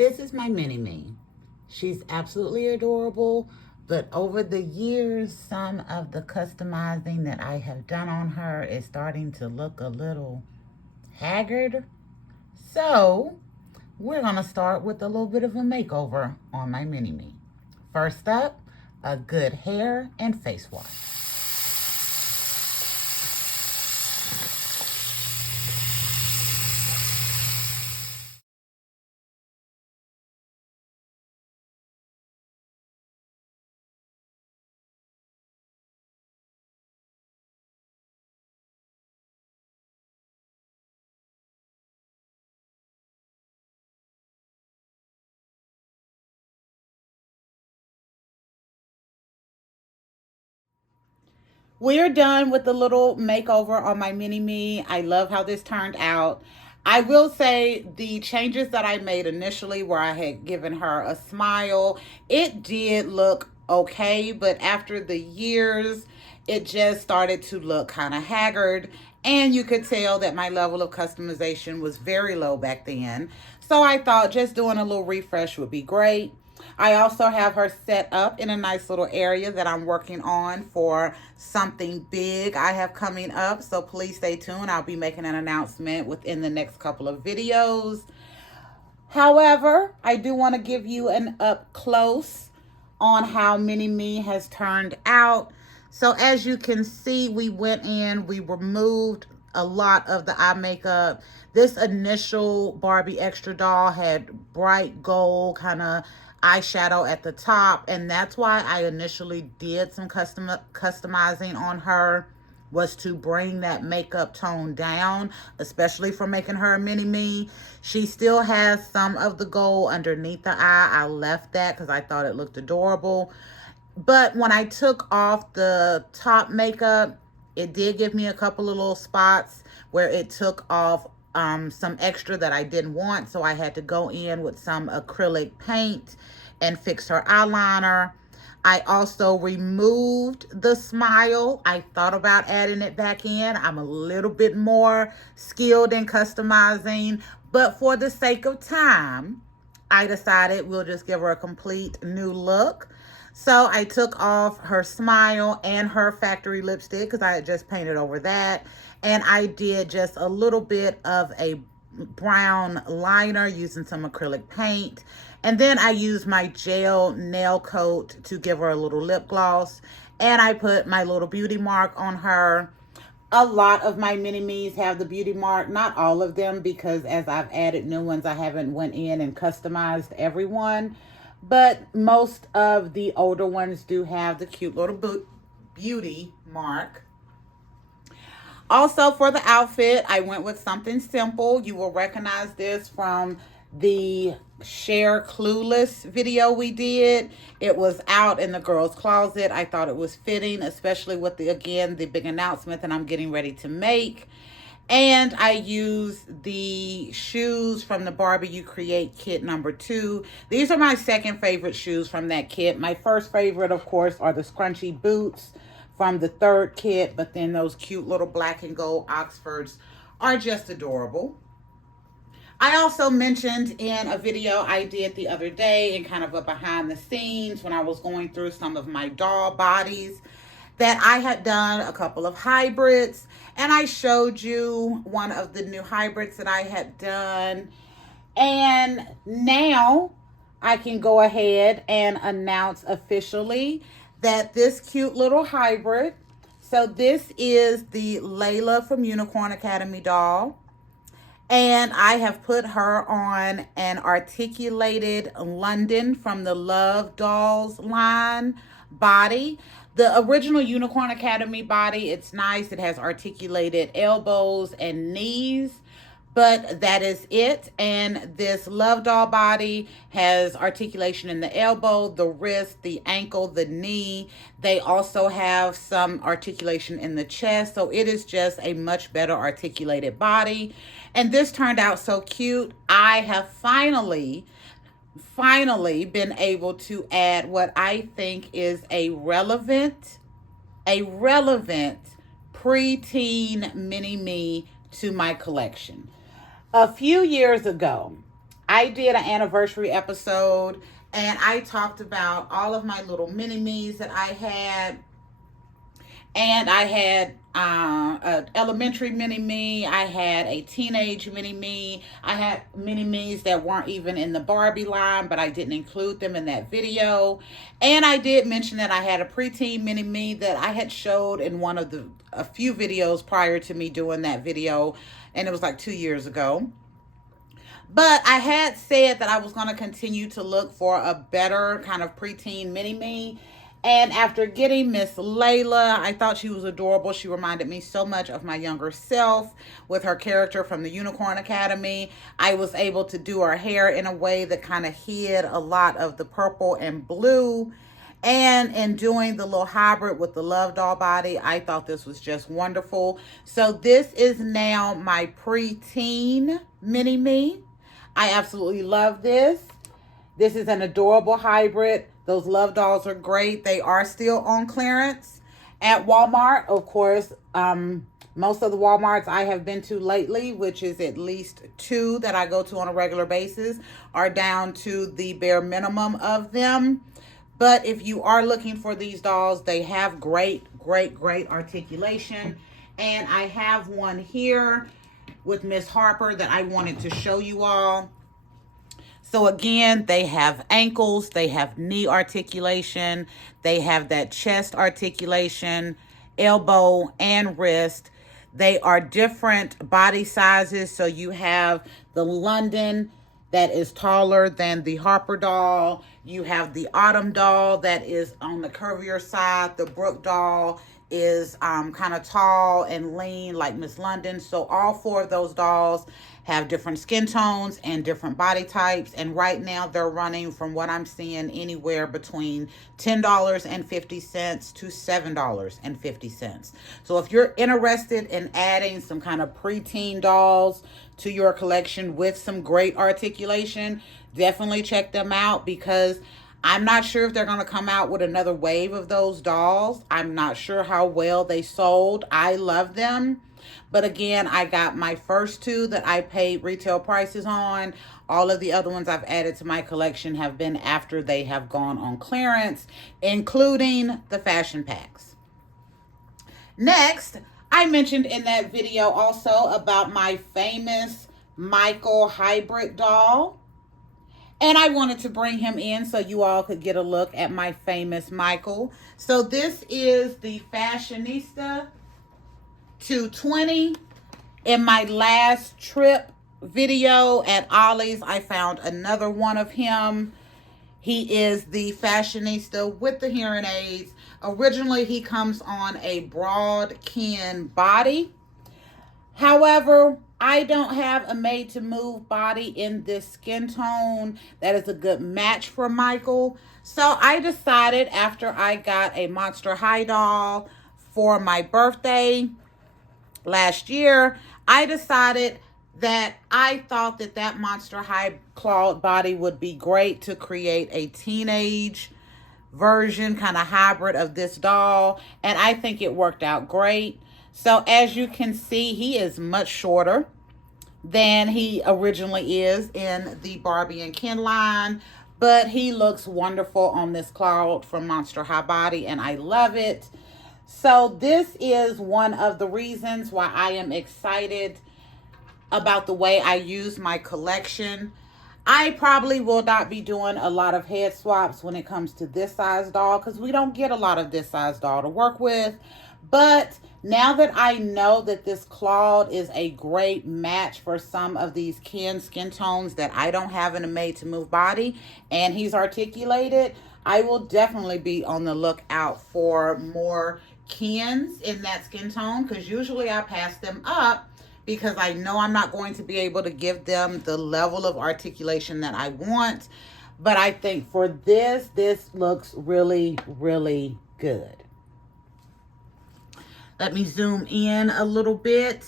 This is my Mini-Me. She's absolutely adorable, but over the years, some of the customizing that I have done on her is starting to look a little haggard. So we're gonna start with a little bit of a makeover on my Mini-Me. First up, a good hair and face wash. We're done with the little makeover on my Mini-Me. I love how this turned out. I will say the changes that I made initially where I had given her a smile, it did look okay, but after the years, it just started to look kind of haggard. And you could tell that my level of customization was very low back then. So I thought just doing a little refresh would be great. I also have her set up in a nice little area that I'm working on for something big I have coming up. So please stay tuned. I'll be making an announcement within the next couple of videos. However, I do want to give you an up close on how Mini-Me has turned out. So as you can see, we went in, we removed a lot of the eye makeup. This initial Barbie Extra doll had bright gold kind of eyeshadow at the top, and that's why I initially did some customizing on her, was to bring that makeup tone down, especially for making her a Mini-Me. She still has some of the gold underneath the eye. I left that because I thought it looked adorable. But when I took off the top makeup, it did give me a couple of little spots where it took off some extra that I didn't want. So I had to go in with some acrylic paint and fix her eyeliner. I also removed the smile. I thought about adding it back in. I'm a little bit more skilled in customizing, but for the sake of time, I decided we'll just give her a complete new look. So I took off her smile and her factory lipstick because I had just painted over that. And I did just a little bit of a brown liner using some acrylic paint. And then I used my gel nail coat to give her a little lip gloss. And I put my little beauty mark on her. A lot of my Mini-Me's have the beauty mark. Not all of them, because as I've added new ones, I haven't went in and customized everyone. But most of the older ones do have the cute little beauty mark. Also, for the outfit, I went with something simple. You will recognize this from the Share Clueless video we did. It was out in the girls' closet. I thought it was fitting, especially with the big announcement that I'm getting ready to make. And I used the shoes from the Barbie You Create kit number 2. These are my second favorite shoes from that kit. My first favorite, of course, are the scrunchy boots from the third kit, but then those cute little black and gold Oxfords are just adorable. I also mentioned in a video I did the other day and kind of a behind the scenes when I was going through some of my doll bodies that I had done a couple of hybrids, and I showed you one of the new hybrids that I had done. And now I can go ahead and announce officially that this cute little hybrid, so this is the Layla from Unicorn Academy doll. And I have put her on an articulated London from the Love Dolls line body. The original Unicorn Academy body, it's nice. It has articulated elbows and knees, but that is it. And this Love Doll body has articulation in the elbow, the wrist, the ankle, the knee. They also have some articulation in the chest. So it is just a much better articulated body. And this turned out so cute. I have finally been able to add what I think is a relevant preteen Mini-Me to my collection. A few years ago, I did an anniversary episode and I talked about all of my little mini-me's that I had. And I had an elementary mini-me. I had a teenage mini-me. I had mini-me's that weren't even in the Barbie line, but I didn't include them in that video. And I did mention that I had a preteen mini-me that I had showed in one of a few videos prior to me doing that video. And it was like 2 years ago. But I had said that I was going to continue to look for a better kind of preteen mini-me. And after getting Miss Layla, I thought she was adorable. She reminded me so much of my younger self with her character from the Unicorn Academy. I was able to do her hair in a way that kind of hid a lot of the purple and blue. And in doing the little hybrid with the Love Doll body, I thought this was just wonderful. So this is now my preteen mini-me. I absolutely love this. This is an adorable hybrid. Those Love Dolls are great. They are still on clearance at Walmart. Of course, most of the Walmarts I have been to lately, which is at least 2 that I go to on a regular basis, are down to the bare minimum of them. But if you are looking for these dolls, they have great articulation. And I have one here with Miss Harper that I wanted to show you all. So again, they have ankles, they have knee articulation, they have that chest articulation, elbow and wrist. They are different body sizes. So you have the London that is taller than the Harper doll. You have the Autumn doll that is on the curvier side. The Brooke doll is kind of tall and lean like Miss London. So all 4 of those dolls have different skin tones and different body types. And right now they're running, from what I'm seeing, anywhere between $10.50 to $7.50. So if you're interested in adding some kind of preteen dolls to your collection with some great articulation, definitely check them out, because I'm not sure if they're going to come out with another wave of those dolls. I'm not sure how well they sold. I love them. But again, I got my first 2 that I paid retail prices on. All of the other ones I've added to my collection have been after they have gone on clearance, including the fashion packs. Next, I mentioned in that video also about my famous Michael hybrid doll. And I wanted to bring him in so you all could get a look at my famous Michael. So this is the Fashionista 220. In my last trip video at Ollie's, I found another one of him. He is the Fashionista with the hearing aids. Originally, he comes on a broad kin body. However, I don't have a made-to-move body in this skin tone that is a good match for Michael. So I decided, after I got a Monster High doll for my birthday last year, I decided that I thought that Monster High clawed body would be great to create a teenage version, kind of hybrid of this doll. And I think it worked out great. So as you can see, he is much shorter than he originally is in the Barbie and Ken line, but he looks wonderful on this cloud from Monster High body, and I love it. So this is one of the reasons why I am excited about the way I use my collection. I probably will not be doing a lot of head swaps when it comes to this size doll, because we don't get a lot of this size doll to work with. But now that I know that this Claude is a great match for some of these Ken skin tones that I don't have in a made-to-move body, and he's articulated, I will definitely be on the lookout for more Kens in that skin tone, because usually I pass them up because I know I'm not going to be able to give them the level of articulation that I want. But I think for this looks really, really good. Let me zoom in a little bit.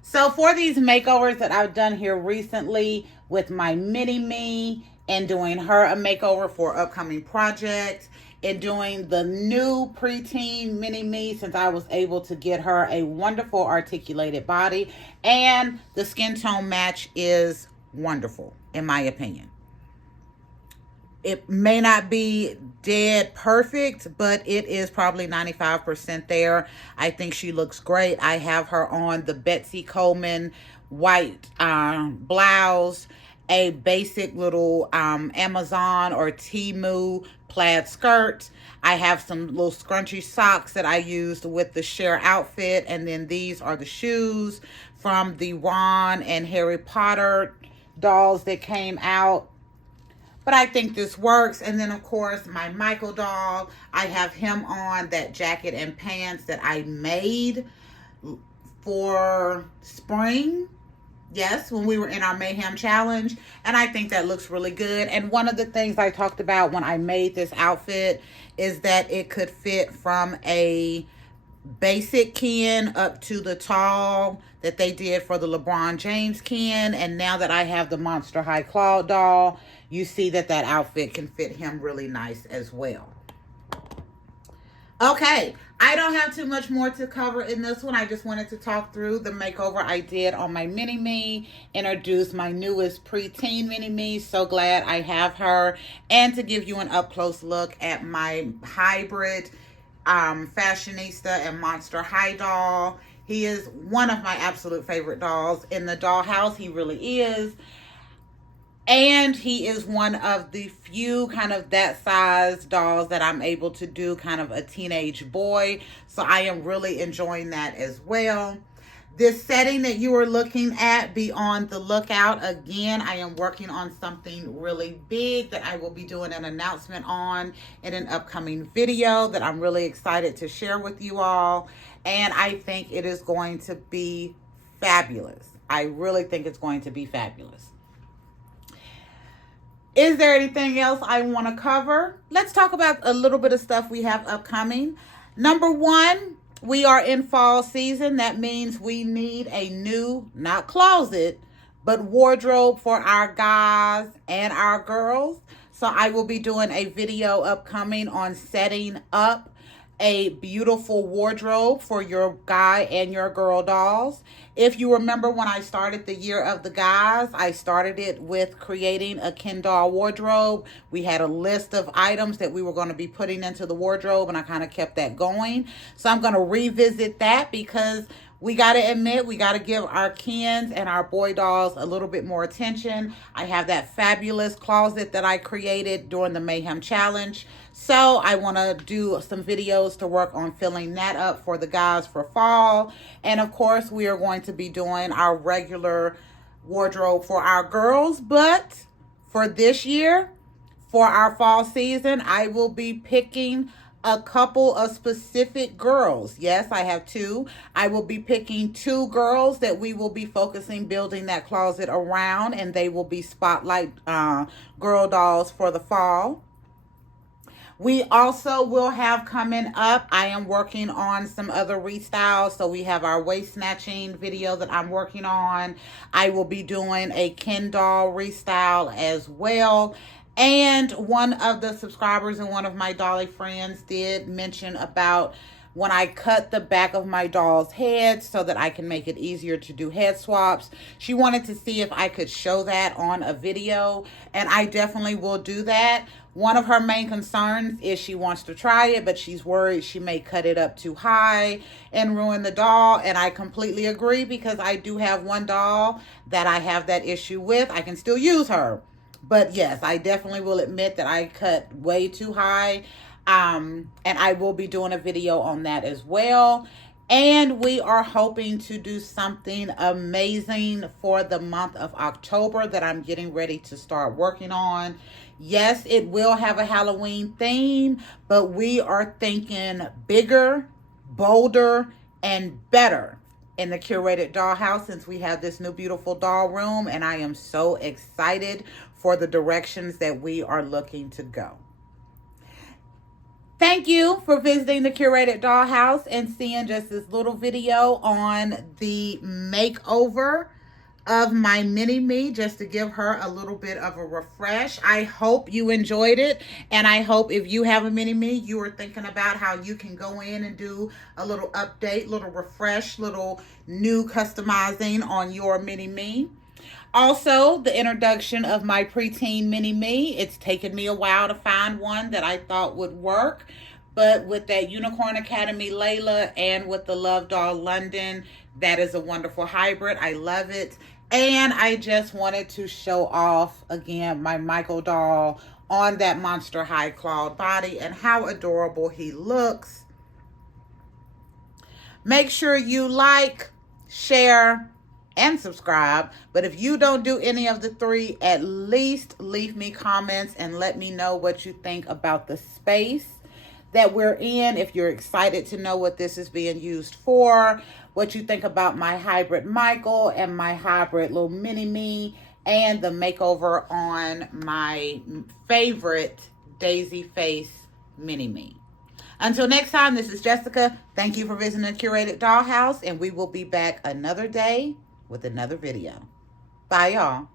So for these makeovers that I've done here recently with my Mini-Me, and doing her a makeover for upcoming projects, and doing the new preteen Mini-Me, since I was able to get her a wonderful articulated body, and the skin tone match is wonderful. in my opinion. It may not be dead perfect, but it is probably 95% there. I think she looks great. I have her on the Betsy Coleman white blouse, a basic little Amazon or Temu plaid skirt. I have some little scrunchy socks that I used with the Cher outfit. And then these are the shoes from the Ron and Harry Potter dolls that came out. But I think this works. And then, of course, my Michael doll, I have him on that jacket and pants that I made for spring. Yes, when we were in our Mayhem Challenge. And I think that looks really good. And one of the things I talked about when I made this outfit is that it could fit from a basic Ken up to the tall that they did for the LeBron James Ken. And now that I have the Monster High Claw doll, you see that that outfit can fit him really nice as well. Okay, I don't have too much more to cover in this one. I just wanted to talk through the makeover I did on my Mini-Me, introduce my newest preteen Mini-Me. So glad I have her. And to give you an up-close look at my hybrid fashionista and Monster High doll. He is one of my absolute favorite dolls in the Dollhouse. He really is. And he is one of the few kind of that size dolls that I'm able to do kind of a teenage boy. So I am really enjoying that as well. This setting that you are looking at, be on the lookout. Again, I am working on something really big that I will be doing an announcement on in an upcoming video that I'm really excited to share with you all. And I think it is going to be fabulous. I really think it's going to be fabulous. Is there anything else I want to cover? Let's talk about a little bit of stuff we have upcoming. Number one, we are in fall season. That means we need a new, not closet, but wardrobe for our guys and our girls. So I will be doing a video upcoming on setting up a beautiful wardrobe for your guy and your girl dolls. If you remember when I started the Year of the Guys, I started it with creating a Ken doll wardrobe. We had a list of items that we were going to be putting into the wardrobe, and I kind of kept that going. So I'm going to revisit that because we got to admit, we got to give our Kens and our boy dolls a little bit more attention. I have that fabulous closet that I created during the Mayhem Challenge. So I want to do some videos to work on filling that up for the guys for fall. And of course, we are going to be doing our regular wardrobe for our girls. But for this year, for our fall season, I will be picking a couple of specific girls. Yes, I have two. I will be picking two girls that we will be focusing building that closet around, and they will be spotlight girl dolls for the fall. We also will have coming up, I am working on some other restyles. So we have our waist snatching video that I'm working on. I will be doing a Ken doll restyle as well. And one of the subscribers and one of my dolly friends did mention about when I cut the back of my doll's head so that I can make it easier to do head swaps. She wanted to see if I could show that on a video, and I definitely will do that. One of her main concerns is she wants to try it, but she's worried she may cut it up too high and ruin the doll. And I completely agree, because I do have one doll that I have that issue with. I can still use her. But yes, I definitely will admit that I cut way too high. And I will be doing a video on that as well. And we are hoping to do something amazing for the month of October that I'm getting ready to start working on. Yes, it will have a Halloween theme, but we are thinking bigger, bolder, and better in the Curated Dollhouse, since we have this new beautiful doll room, and I am so excited for the directions that we are looking to go. Thank you for visiting the Curated Dollhouse and seeing just this little video on the makeover of my Mini-Me, just to give her a little bit of a refresh. I hope you enjoyed it, and I hope if you have a Mini-Me, you are thinking about how you can go in and do a little update, little refresh, little new customizing on your Mini-Me. Also, the introduction of my preteen Mini-Me. It's taken me a while to find one that I thought would work. But with that Unicorn Academy Layla and with the Love Doll London, that is a wonderful hybrid. I love it. And I just wanted to show off, again, my Michael doll on that Monster High clawed body and how adorable he looks. Make sure you like, share, and subscribe. But if you don't do any of the three, at least leave me comments and let me know what you think about the space that we're in. If you're excited to know what this is being used for, what you think about my hybrid Michael and my hybrid little Mini-Me, and the makeover on my favorite Daisy Face Mini-Me. Until next time, this is Jessica. Thank you for visiting the Curated Dollhouse, and we will be back another day with another video. Bye, y'all.